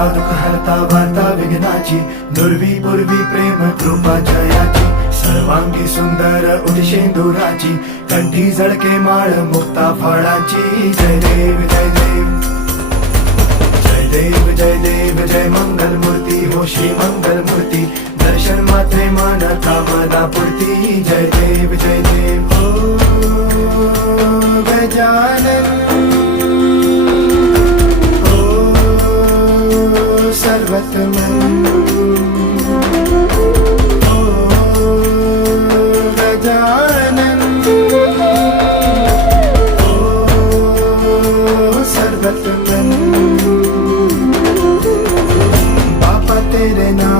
हरता दुःख हरता वार्ता विघ्नाची, दुर्वी पूर्वी प्रेम कृपा जयाची, सर्वांगी सुंदर उदिशेंदुराची, कंठी झळके माळ मुक्ता फळाची. जय देव जय देव जय देव जय देव जय मंगल मूर्ती हो श्री मंगल मूर्ती, दर्शन मात्रे मन कामना पूर्ती. जय देव जय देव हो गजानन हो सर्वतमन हो गजानन हो सर्वतमन. तेरे नाम